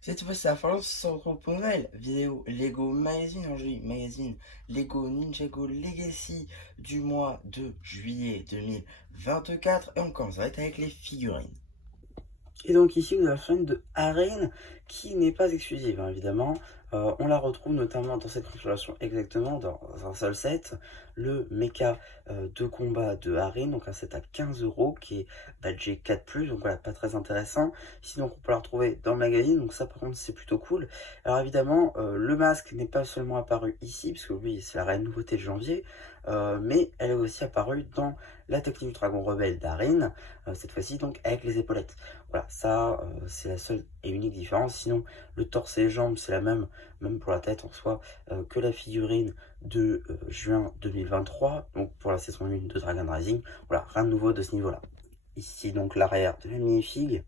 Cette fois, c'est la fin, on se retrouve pour une nouvelle vidéo Lego Magazine. Aujourd'hui, magazine Lego Ninjago Legacy du mois de juillet 2024. Et on commence direct avec les figurines. Et donc ici, vous avez la chaîne de Arène qui n'est pas exclusive, hein, évidemment. On la retrouve notamment dans cette configuration exactement, dans un seul set, le mecha de combat de Arène, donc un set à 15 € qui est badgé 4+, donc voilà, pas très intéressant. Ici, donc on peut la retrouver dans le magazine, donc ça par contre c'est plutôt cool. Alors évidemment, le masque n'est pas seulement apparu ici, parce que oui, c'est la réelle nouveauté de janvier, mais elle est aussi apparue dans la technique du dragon rebelle d'Arène, cette fois-ci donc avec les épaulettes. Voilà, ça, c'est la seule et unique différence. Sinon, le torse et les jambes, c'est la même, même pour la tête en soi, que la figurine de juin 2023, donc pour la saison 1 de Dragon Rising. Voilà, rien de nouveau de ce niveau-là. Ici, donc, l'arrière de la minifig.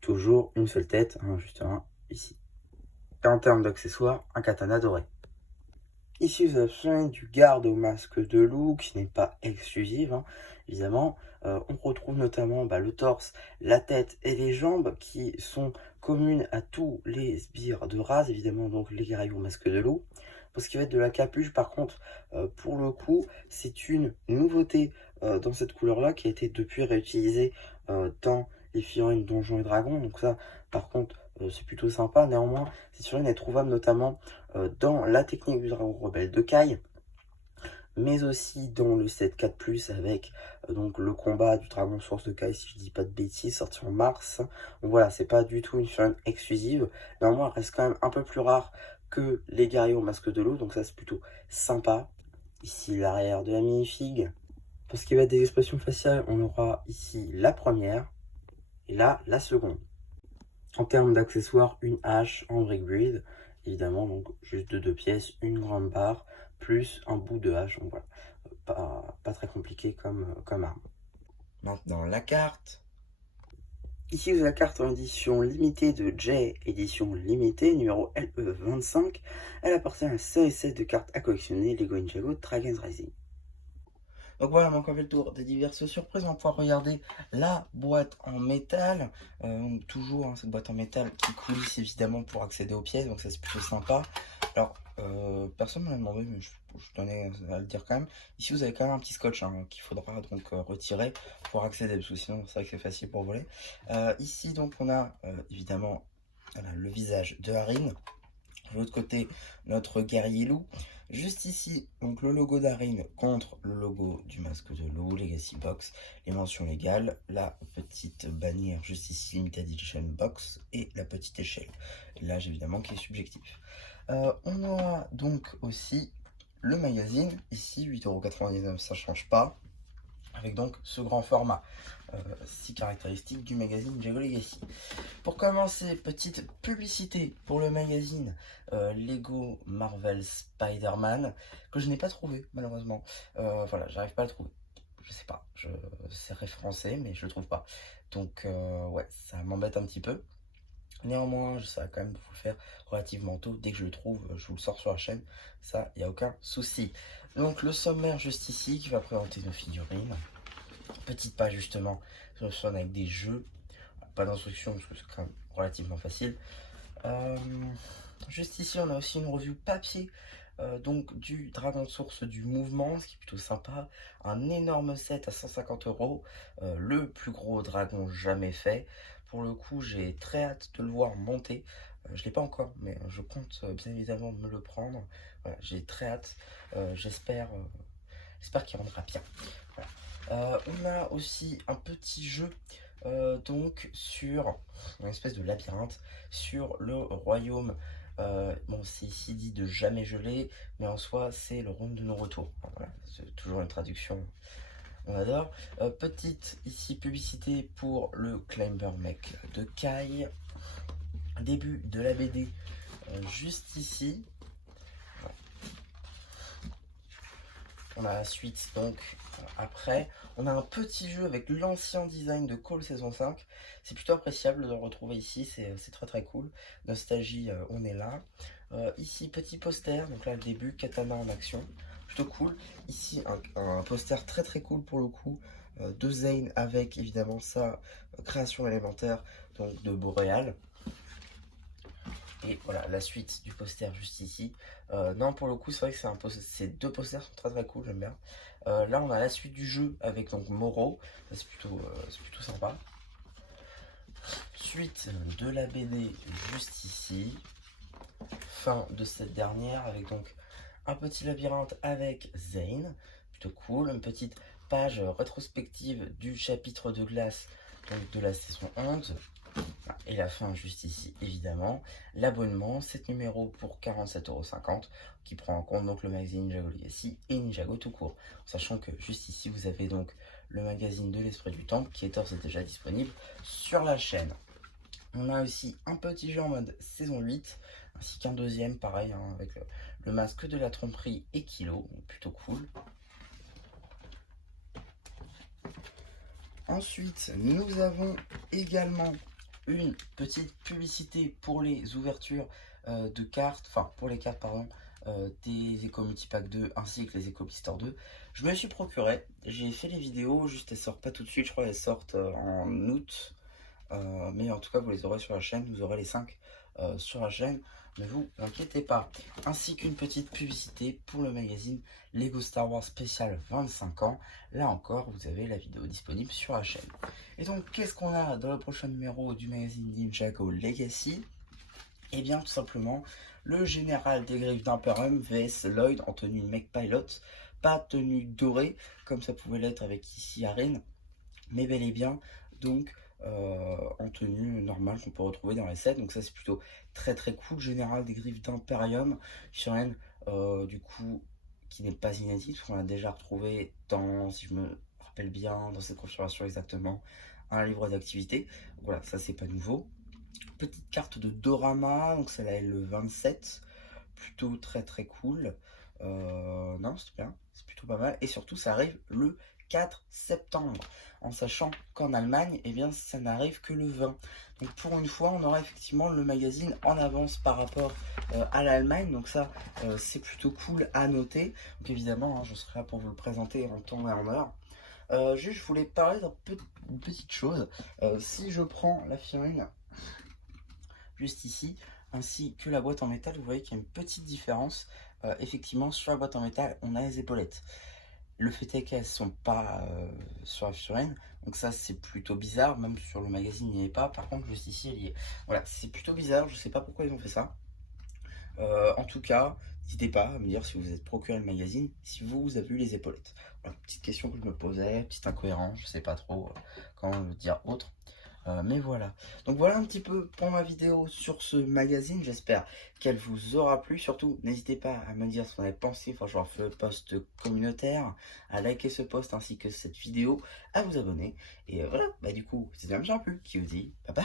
Toujours une seule tête, hein, justement, ici. Et en termes d'accessoires, un katana doré. Ici, vous avez du garde au masque de loup, qui n'est pas exclusive, hein, évidemment. On retrouve notamment le torse, la tête et les jambes, qui sont communes à tous les sbires de race, évidemment, donc les guerriers au masque de loup. Pour ce qui va être de la capuche, par contre, pour le coup, c'est une nouveauté dans cette couleur-là, qui a été depuis réutilisée dans les figurines Donjons et Dragons. Donc ça, par contre, c'est plutôt sympa. Néanmoins, cette figurine est trouvable notamment dans la technique du dragon rebelle de Kai, mais aussi dans le set 4+, avec donc le combat du dragon source de Kai, si je dis pas de bêtises, sorti en mars. Donc voilà, c'est pas du tout une figurine exclusive. Néanmoins, elle reste quand même un peu plus rare que les guerriers au masque de l'eau, donc ça c'est plutôt sympa. Ici l'arrière de la minifig. Pour ce qui va être des expressions faciales, on aura ici la première et là la seconde. En termes d'accessoires, une hache en brick breed, évidemment, donc juste de 2 pièces, une grande barre, plus un bout de hache, donc voilà, pas très compliqué comme arme. Maintenant, la carte. Ici, vous avez la carte en édition limitée de J, édition limitée, numéro LE25. Elle appartient à la série 7 de cartes à collectionner Lego Ninjago Dragon's Rising. Donc voilà, donc on fait le tour des diverses surprises. On va pouvoir regarder la boîte en métal. Donc toujours cette boîte en métal qui coulisse évidemment pour accéder aux pièces. Donc ça c'est plutôt sympa. Alors, personne ne m'a demandé, mais je tenais à le dire quand même. Ici vous avez quand même un petit scotch qu'il faudra donc retirer pour accéder. Parce que sinon c'est vrai que c'est facile pour voler. Ici donc on a évidemment voilà, le visage de Harin. De l'autre côté, notre guerrier loup. Juste ici, donc le logo d'Arin contre le logo du masque de loup, Legacy Box, les mentions légales, la petite bannière juste ici, Limited Edition Box, et la petite échelle. L'âge évidemment qui est subjectif. On aura donc aussi le magazine, ici 8,99 €, ça change pas, avec donc ce grand format. 6 caractéristiques du magazine Ninjago Legacy. Pour commencer, petite publicité pour le magazine Lego Marvel Spider-Man, que je n'ai pas trouvé malheureusement. Voilà, j'arrive pas à le trouver. Je sais pas, c'est référencé, mais je le trouve pas. Donc ouais, ça m'embête un petit peu. Néanmoins, ça va quand même vous le faire relativement tôt. Dès que je le trouve, je vous le sors sur la chaîne. Ça, il n'y a aucun souci. Donc le sommaire juste ici qui va présenter nos figurines. Petite page justement avec des jeux. Pas d'instructions parce que c'est quand même relativement facile. Juste ici, on a aussi une revue papier donc du Dragon Source du mouvement, ce qui est plutôt sympa. Un énorme set à 150 €, le plus gros dragon jamais fait. Pour le coup, j'ai très hâte de le voir monter. Je ne l'ai pas encore, mais je compte bien évidemment me le prendre. Voilà, j'ai très hâte. J'espère qu'il rendra bien. Voilà. On a aussi un petit jeu donc sur une espèce de labyrinthe sur le royaume. Bon, c'est ici dit de jamais geler, mais en soi, c'est le royaume de non-retour. Enfin, voilà, c'est toujours une traduction, on adore. Petite ici publicité pour le Climber Mech de Kai. Début de la BD juste ici. On a la suite donc après. On a un petit jeu avec l'ancien design de Call saison 5. C'est plutôt appréciable de le retrouver ici, c'est très très cool. Nostalgie, on est là. Ici, petit poster, donc là le début, Katana en action. Plutôt cool. Ici, un poster très très cool pour le coup de Zane avec évidemment sa création élémentaire donc de Boréal. Et voilà, la suite du poster juste ici. Non, pour le coup, c'est vrai que ces deux posters sont très très cool, j'aime bien. Là, on a la suite du jeu avec donc Moro. C'est plutôt sympa. Suite de la BD juste ici. Fin de cette dernière avec donc un petit labyrinthe avec Zane. Plutôt cool. Une petite page rétrospective du chapitre de glace donc de la saison 11. Et la fin juste ici évidemment, l'abonnement, 7 numéros pour 47,50 € qui prend en compte donc le magazine Ninjago Legacy et Ninjago tout court. Sachant que juste ici vous avez donc le magazine de l'Esprit du Temple qui est d'ores et déjà disponible sur la chaîne. On a aussi un petit jeu en mode saison 8, ainsi qu'un deuxième pareil hein, avec le masque de la tromperie et Kilo, donc plutôt cool. Ensuite, nous avons également une petite publicité pour les ouvertures de cartes, enfin pour les cartes pardon, des Eco Multipack 2 ainsi que les Eco Blister 2. Je me suis procuré, j'ai fait les vidéos, juste elles sortent pas tout de suite, je crois qu'elles sortent en août. Mais en tout cas vous les aurez sur la chaîne, vous aurez les 5 sur la chaîne, ne vous inquiétez pas. Ainsi qu'une petite publicité pour le magazine Lego Star Wars spécial 25 ans. Là encore vous avez la vidéo disponible sur la chaîne. Et donc qu'est-ce qu'on a dans le prochain numéro du magazine Ninjago Legacy? Et bien tout simplement le général des griffes d'Imperium vs Lloyd en tenue Mech Pilot. Pas tenue dorée comme ça pouvait l'être avec ici Arine, mais bel et bien donc en tenue normale qu'on peut retrouver dans les sets. Donc ça c'est plutôt très très cool. Général des griffes d'Imperium sur une du coup qui n'est pas inédite, parce qu'on l'a déjà retrouvé dans, si je me rappelle bien, dans cette configuration exactement, un livre d'activité. Voilà, ça c'est pas nouveau. Petite carte de Dorama, donc celle-là est le 27, plutôt très très cool. Non, c'est bien, c'est plutôt pas mal. Et surtout, ça arrive le 4 septembre, en sachant qu'en Allemagne, eh bien, ça n'arrive que le 20. Donc pour une fois, on aura effectivement le magazine en avance par rapport à l'Allemagne. Donc ça, c'est plutôt cool à noter. Donc évidemment, hein, je serai là pour vous le présenter en temps et en heure. Juste, je voulais parler d'une petite chose. Si je prends la figurine juste ici, ainsi que la boîte en métal, vous voyez qu'il y a une petite différence. Effectivement, sur la boîte en métal, on a les épaulettes. Le fait est qu'elles ne sont pas sur la figurine, donc ça c'est plutôt bizarre, même sur le magazine il n'y est pas, par contre juste ici elle y est. Voilà, c'est plutôt bizarre, je sais pas pourquoi ils ont fait ça. En tout cas, n'hésitez pas à me dire si vous êtes procuré le magazine, si vous avez eu les épaulettes. Voilà, petite question que je me posais, petite incohérence, je sais pas trop comment le dire autre. Mais voilà, donc voilà un petit peu pour ma vidéo sur ce magazine, j'espère qu'elle vous aura plu. Surtout n'hésitez pas à me dire ce qu'on avez pensé, enfin je fais le post communautaire, à liker ce post ainsi que cette vidéo, à vous abonner, et voilà, bah du coup c'est bien plu qui vous dit bye bye.